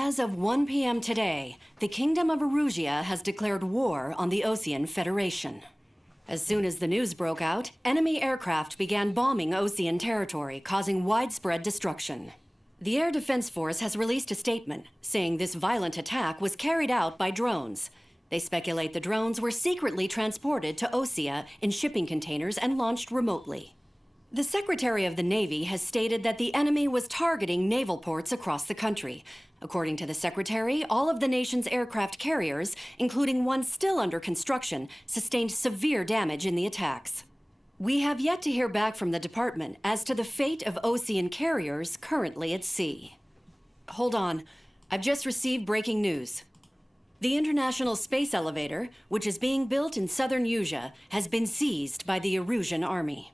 As of 1 p.m. today, the Kingdom of Erusia has declared war on the Osean Federation. As soon as the news broke out, enemy aircraft began bombing Osean territory, causing widespread destruction. The Air Defense Force has released a statement saying this violent attack was carried out by drones. They speculate the drones were secretly transported to Osea in shipping containers and launched remotely. The Secretary of the Navy has stated that the enemy was targeting naval ports across the country. According to the Secretary, all of the nation's aircraft carriers, including one still under construction, sustained severe damage in the attacks. We have yet to hear back from the department as to the fate of Osean carriers currently at sea. Hold on. I've just received breaking news. The International Space Elevator, which is being built in southern Erusia, has been seized by the Erusian army.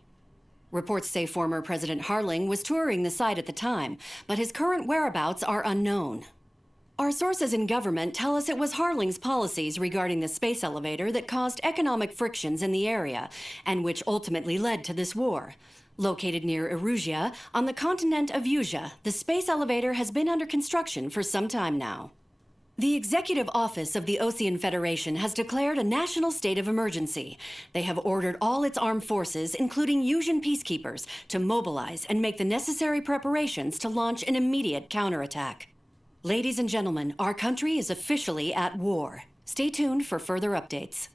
Reports say former President Harling was touring the site at the time, but his current whereabouts are unknown. Our sources in government tell us it was Harling's policies regarding the space elevator that caused economic frictions in the area, and which ultimately led to this war. Located near Erusia, on the continent of Erusia, the space elevator has been under construction for some time now. The Executive Office of the Osean Federation has declared a national state of emergency. They have ordered all its armed forces, including Erusian peacekeepers, to mobilize and make the necessary preparations to launch an immediate counterattack. Ladies and gentlemen, our country is officially at war. Stay tuned for further updates.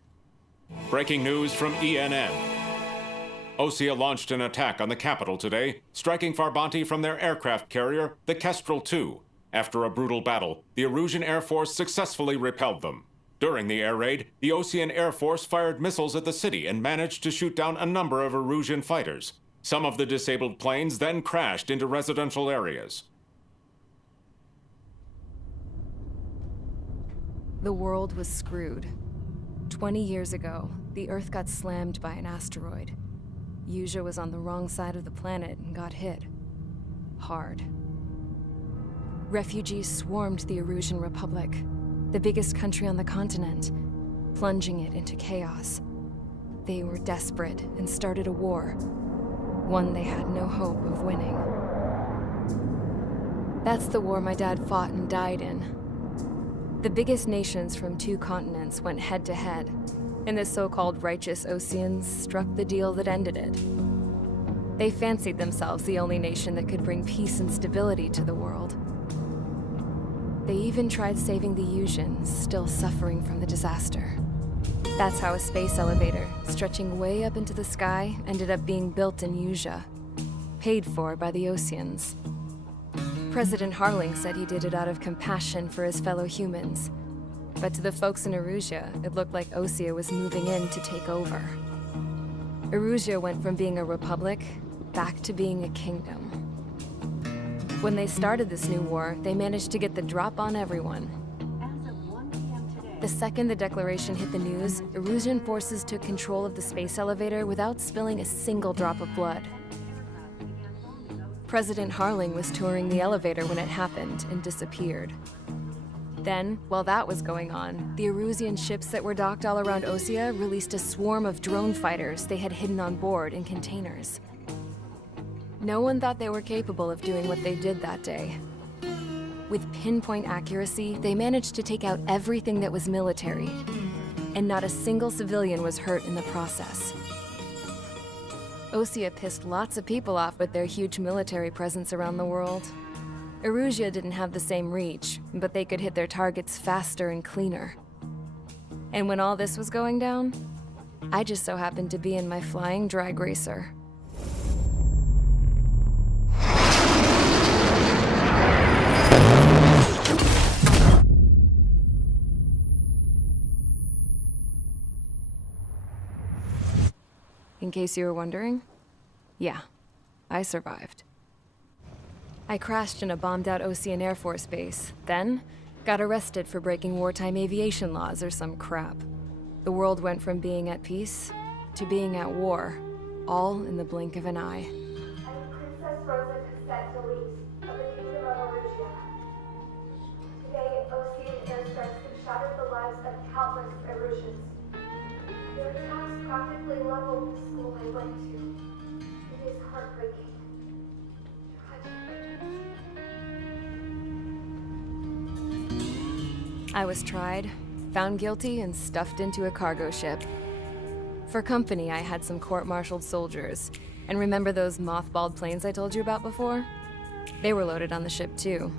Breaking news from ENN. Osea launched an attack on the capital today, striking Farbanti from their aircraft carrier, the Kestrel II. After a brutal battle, the Erusian Air Force successfully repelled them. During the air raid, the Osean Air Force fired missiles at the city and managed to shoot down a number of Erusian fighters. Some of the disabled planes then crashed into residential areas. The world was screwed. 20 years ago, the Earth got slammed by an asteroid. Erusia was on the wrong side of the planet and got hit. Hard. Refugees swarmed the Erusian Republic, the biggest country on the continent, plunging it into chaos. They were desperate and started a war, one they had no hope of winning. That's the war my dad fought and died in. The biggest nations from 2 continents went head-to-head, and the so-called righteous Oseans struck the deal that ended it. They fancied themselves the only nation that could bring peace and stability to the world. They even tried saving the Erusians, still suffering from the disaster. That's how a space elevator, stretching way up into the sky, ended up being built in Erusia, paid for by the Oseans. President Harling said he did it out of compassion for his fellow humans. But to the folks in Erusia, it looked like Osea was moving in to take over. Erusia went from being a republic back to being a kingdom. When they started this new war, they managed to get the drop on everyone. The second the declaration hit the news, Erusian forces took control of the space elevator without spilling a single drop of blood. President Harling was touring the elevator when it happened and disappeared. Then, while that was going on, the Erusian ships that were docked all around Osea released a swarm of drone fighters they had hidden on board in containers. No one thought they were capable of doing what they did that day. With pinpoint accuracy, they managed to take out everything that was military, and not a single civilian was hurt in the process. Osea pissed lots of people off with their huge military presence around the world. Erusia didn't have the same reach, but they could hit their targets faster and cleaner. And when all this was going down, I just so happened to be in my flying drag racer. In case you were wondering, yeah, I survived. I crashed in a bombed-out Osean Air Force base, then got arrested for breaking wartime aviation laws or some crap. The world went from being at peace to being at war, all in the blink of an eye. I am Princess Rosa Cassette Delete of the Kingdom of Erusia. Today, Osean airstrikes have shattered the lives of countless Erusians. Their attacks practically leveled the school I went to. It is heartbreaking. Tragic. I was tried, found guilty, and stuffed into a cargo ship. For company, I had some court-martialed soldiers. And remember those mothballed planes I told you about before? They were loaded on the ship, too.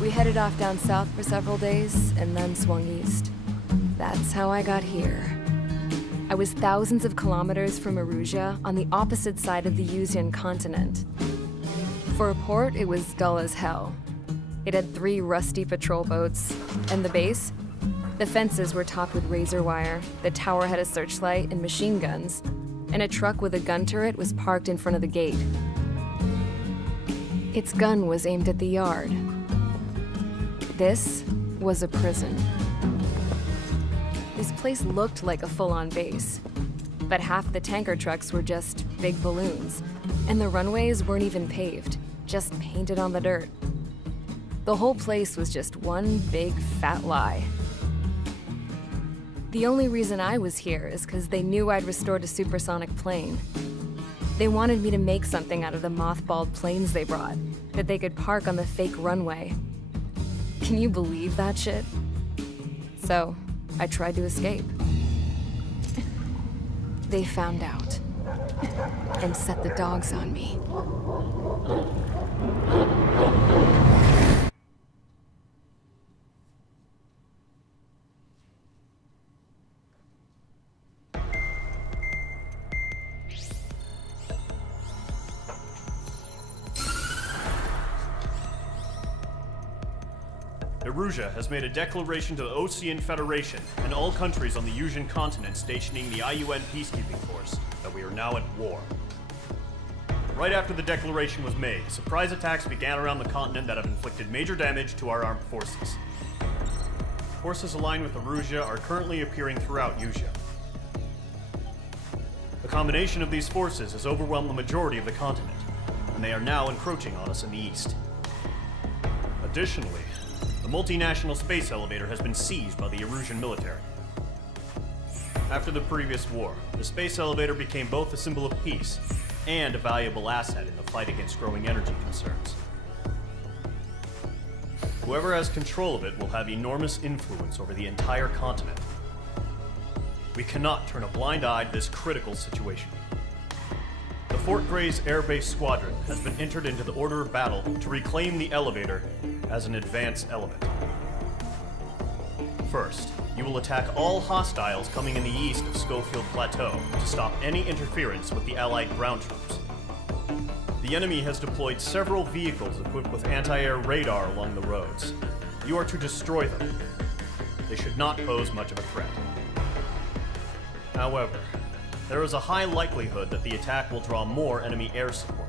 We headed off down south for several days, and then swung east. That's how I got here. I was thousands of kilometers from Erusia, on the opposite side of the Yuzian continent. For a port, it was dull as hell. It had 3 rusty patrol boats, and the base? The fences were topped with razor wire, the tower had a searchlight and machine guns, and a truck with a gun turret was parked in front of the gate. Its gun was aimed at the yard. This was a prison. This place looked like a full-on base, but half the tanker trucks were just big balloons, and the runways weren't even paved, just painted on the dirt. The whole place was just one big fat lie. The only reason I was here is because they knew I'd restored a supersonic plane. They wanted me to make something out of the mothballed planes they brought, that they could park on the fake runway. Can you believe that shit? So, I tried to escape. They found out, and set the dogs on me. Erusia has made a declaration to the Ocean Federation and all countries on the Yuzian continent stationing the IUN peacekeeping force that we are now at war. Right after the declaration was made, surprise attacks began around the continent that have inflicted major damage to our armed forces. Forces aligned with Erusia are currently appearing throughout Yusia. The combination of these forces has overwhelmed the majority of the continent, and they are now encroaching on us in the east. Additionally, the multinational space elevator has been seized by the Erusian military. After the previous war, the space elevator became both a symbol of peace and a valuable asset in the fight against growing energy concerns. Whoever has control of it will have enormous influence over the entire continent. We cannot turn a blind eye to this critical situation. The Fort Gray's Air Base Squadron has been entered into the order of battle to reclaim the elevator as an advance element. First, you will attack all hostiles coming in the east of Schofield Plateau to stop any interference with the Allied ground troops. The enemy has deployed several vehicles equipped with anti-air radar along the roads. You are to destroy them. They should not pose much of a threat. However, there is a high likelihood that the attack will draw more enemy air support.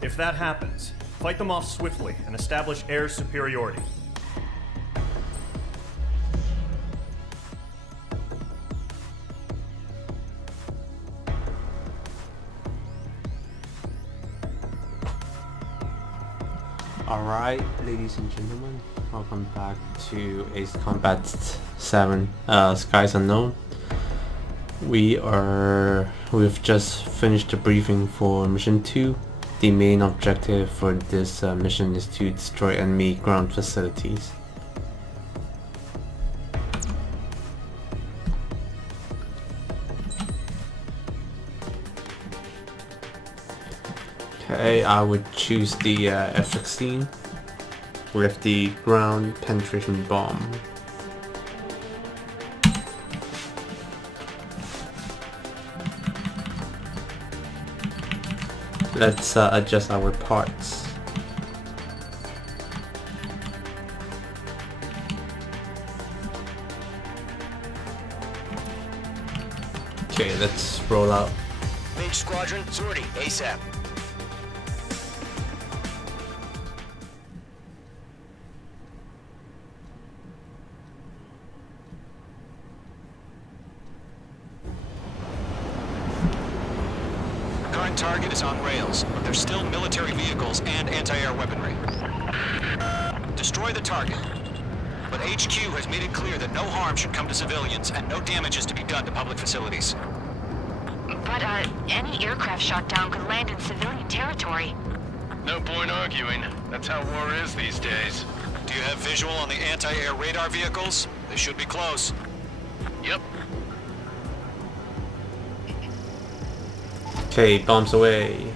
If that happens, fight them off swiftly and establish air superiority. Alright, ladies and gentlemen, welcome back to Ace Combat 7 Skies Unknown. We've just finished the briefing for Mission 2. The main objective for this mission is to destroy enemy ground facilities. Okay, I would choose the F-16 with the ground penetration bomb. Let's adjust our parts. Okay, let's roll out. Mage Squadron, sortie, ASAP. Current target is on rails, but there's still military vehicles and anti-air weaponry. Destroy the target. But HQ has made it clear that no harm should come to civilians and no damage is to be done to public facilities. But, any aircraft shot down could land in civilian territory. No point arguing. That's how war is these days. Do you have visual on the anti-air radar vehicles? They should be close. Yep. Okay, bombs away.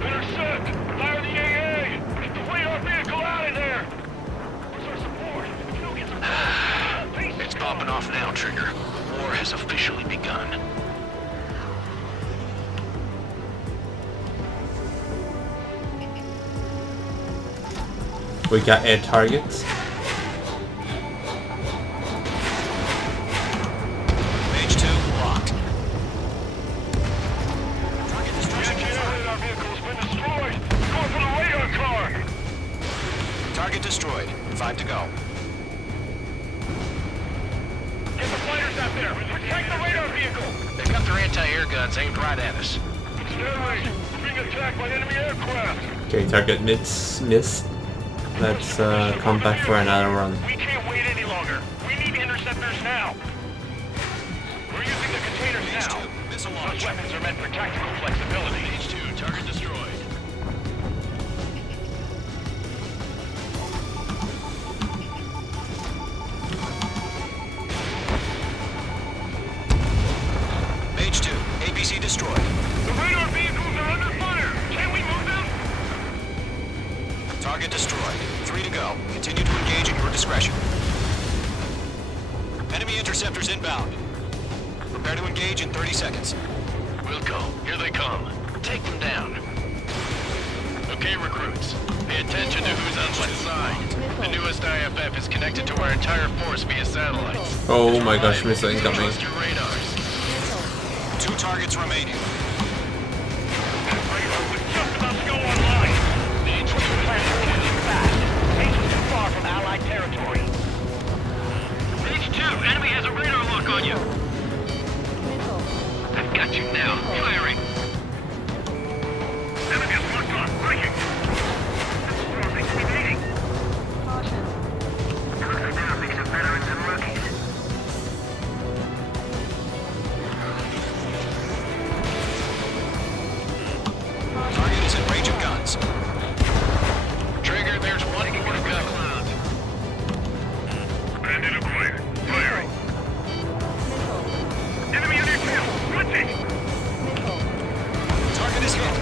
Intercept! Fire the AA! Get the radar vehicle out of there! Where's our support? If you don't get some it's popping off now, Trigger. War has officially begun. We got air targets. Page 2, locked. Radar vehicle's been destroyed! Going for the radar car! Target destroyed. 5 to go. Get the fighters out there! Protect the radar vehicle! They've got their anti-air guns aimed right at us. Stanley, we're being attacked by enemy aircraft! Okay, target missed. Let's come back for another run. We can't wait any longer. We need interceptors now. We're using the containers Page now. 2, missile Those launch. weapons are meant for tactical flexibility. Page 2, target destroyed. Page 2, ABC destroyed. The radar vehicles are under fire. Can we move them? Target destroyed. 3 to go. Continue to engage at your discretion. Enemy interceptors inbound. Prepare to engage in 30 seconds. Wilco, here they come. Take them down. Okay, recruits. Pay attention to who's on what side. The newest IFF is connected to our entire force via satellites. Oh my gosh, missile incoming. Trust your radars. 2 targets remaining. Radar was just about to go online. The HQ plan is moving fast. Base is too far from Allied territory. H2, enemy has a radar lock on you. I've got you now. Firing. Enemy is locked on. Breaking. This is where things be meeting. Caution. Looks like they're a mix of veterans and rookies. Target is in range of guns. Trigger, there's one more to go. Bandit acquired. Firing. Enemy on your tail. Switching. Target is hit.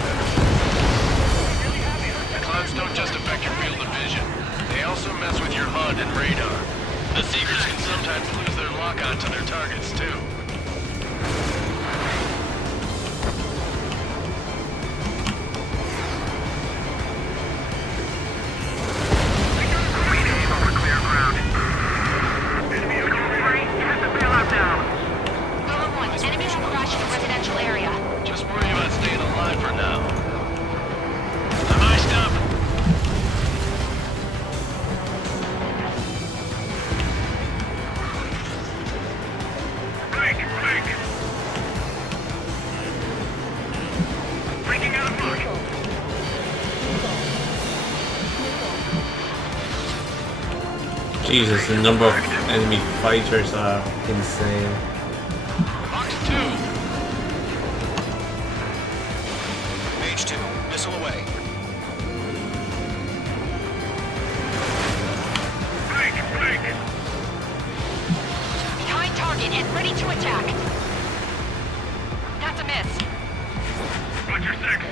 Clouds don't just affect your field of vision. They also mess with your HUD and radar. The Seekers can sometimes lose their lock-on to their targets, too. Just worry about staying alive for now. Am I stuck? Break! Breaking out of mark. Jesus, the number of enemy fighters are insane. Box 2. Page 2, missile away. Break! Behind target and ready to attack. That's a miss. Roger 6.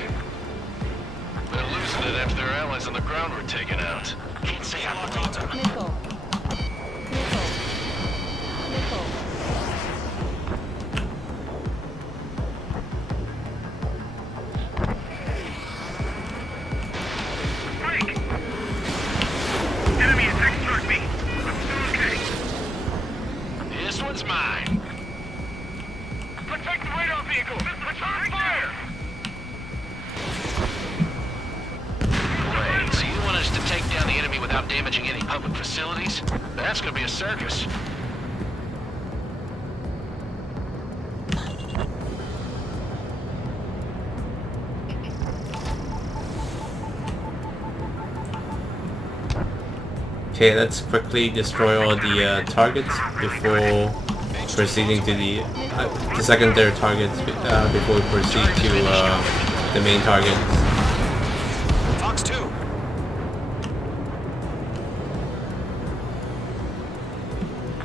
They're losing it after their allies on the ground were taken out. Can't say I believe them. Break! Enemy attack struck me. I'm still okay. This one's mine. Protect the radar vehicle! Return fire! Wait, so you want us to take down the enemy without damaging any public facilities? That's gonna be a circus. Okay, let's quickly destroy all the targets before proceeding to the secondary targets before we proceed to the main targets. Fox 2.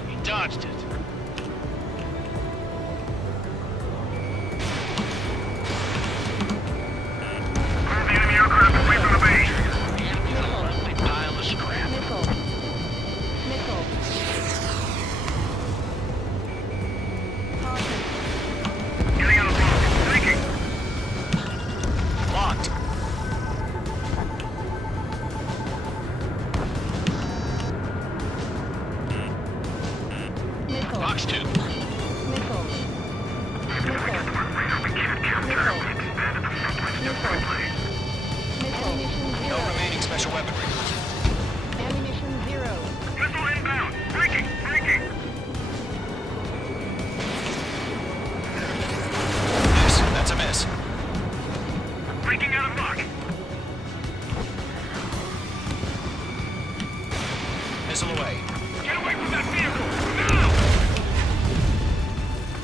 He dodged it. Move the enemy aircraft away from the base. Lovely pile of scrap. Getting out of block. Taking. Locked. Fox 2. No remaining special weaponry. Missile inbound. Breaking. Breaking. Miss. That's a miss. Breaking out of block. Missile away. Get away from that vehicle. Now!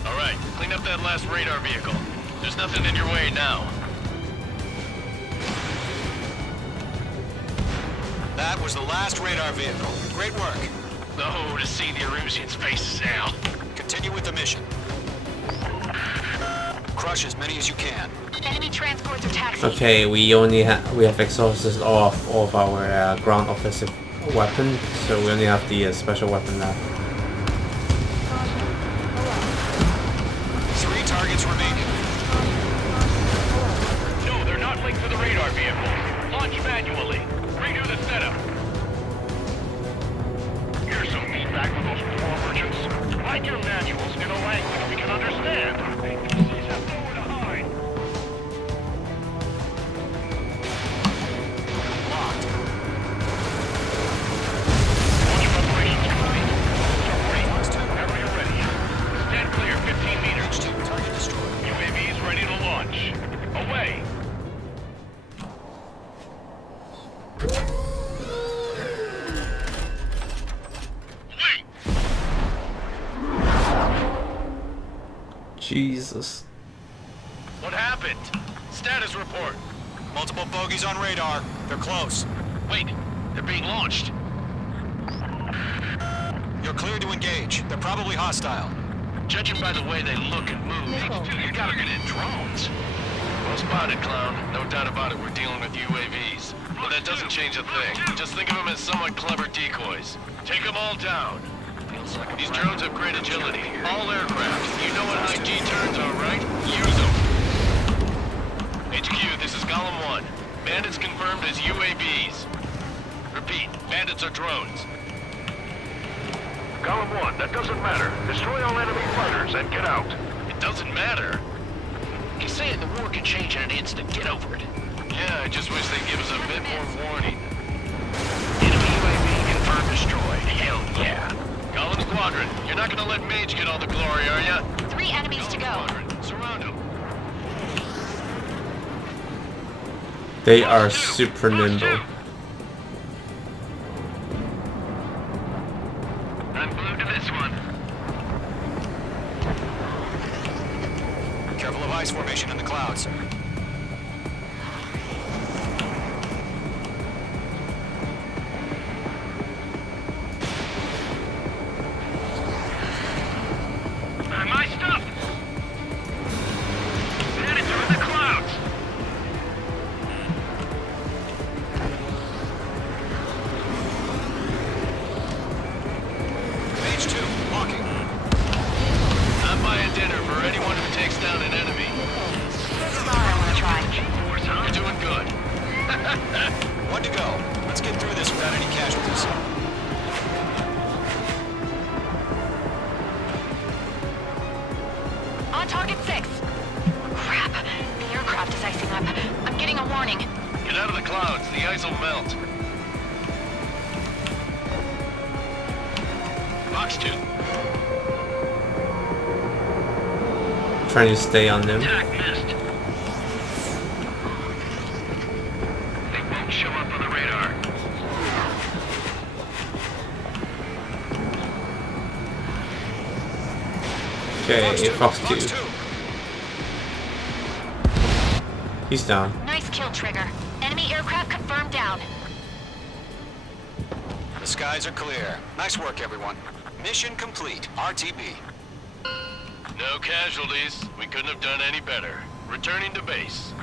All right, clean up that last radar vehicle. There's nothing in your way now. That was the last radar vehicle. Great work. Oh, to see the Erusians' faces now. Continue with the mission. Crush as many as you can. Enemy transports are taxiing. Okay, we have exhausted all of our ground offensive weapon, so we only have the special weapon left. 3 targets remaining. No, they're not linked to the radar vehicle. Launch manually. Redo the setup. Here's some feedback from those poor merchants. Write your manuals in a language we can understand. APCs have nowhere to hide. Locked. Launch preparations complete. Whenever you're ready. Stand clear, 15 meters. H2, target destroyed. UAVs ready to launch. Away. Jesus. What happened? Status report. Multiple bogeys on radar. They're close. Wait, they're being launched. You're clear to engage. They're probably hostile. Judging by the way they look and move, you gotta get in drones. Well spotted, clown. No doubt about it, we're dealing with UAVs. But that doesn't change a thing. Just think of them as somewhat clever decoys. Take them all down. These drones have great agility. All aircraft. You know what high G turns are, right? Use them. HQ, this is Column 1. Bandits confirmed as UAVs. Repeat, bandits are drones. Column 1, that doesn't matter. Destroy all enemy fighters and get out. It doesn't matter. He's saying the war can change in an instant. Get over it. Yeah, I just wish they'd give us a bit more warning. Enemy UAV confirmed destroyed. Hell yeah. Column Squadron, you're not gonna let Mage get all the glory, are ya? 3 enemies to go. Squadron, surround him. They are super nimble. I'm glued to this one. Careful of ice formation in the clouds. My stuff! Bandits are in the clouds! H2, walking. I'm buying dinner for anyone who takes down an enemy. Tomorrow I wanna try. You're doing good. 1 to go. Let's get through this without any casualties. On target 6. Crap. The aircraft is icing up. I'm getting a warning. Get out of the clouds. The ice will melt. Fox 2. Trying to stay on them. Attack missed. They won't show up on the radar. Okay, Fox 2. He's down. Nice kill, Trigger. Enemy aircraft confirmed down. The skies are clear. Nice work, everyone. Mission complete. RTB. No casualties. We couldn't have done any better. Returning to base.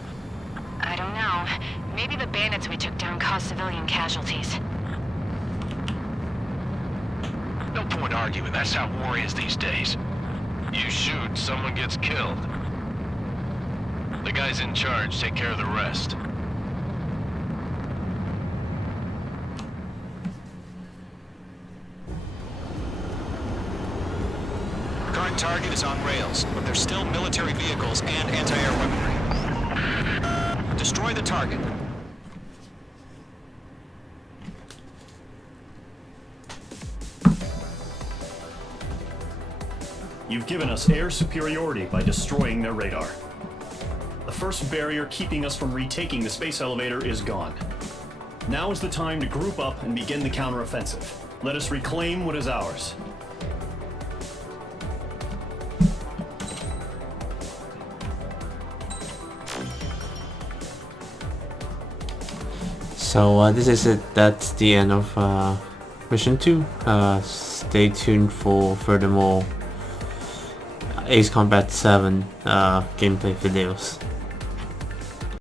I don't know. Maybe the bandits we took down caused civilian casualties. No point arguing. That's how war is these days. You shoot, someone gets killed. The guys in charge take care of the rest. Current target is on rails, but there's still military vehicles and anti-air weaponry. Destroy the target. You've given us air superiority by destroying their radar. The first barrier keeping us from retaking the space elevator is gone. Now is the time to group up and begin the counteroffensive. Let us reclaim what is ours. So this is it. That's the end of Mission 2. Stay tuned for furthermore Ace Combat 7 gameplay videos.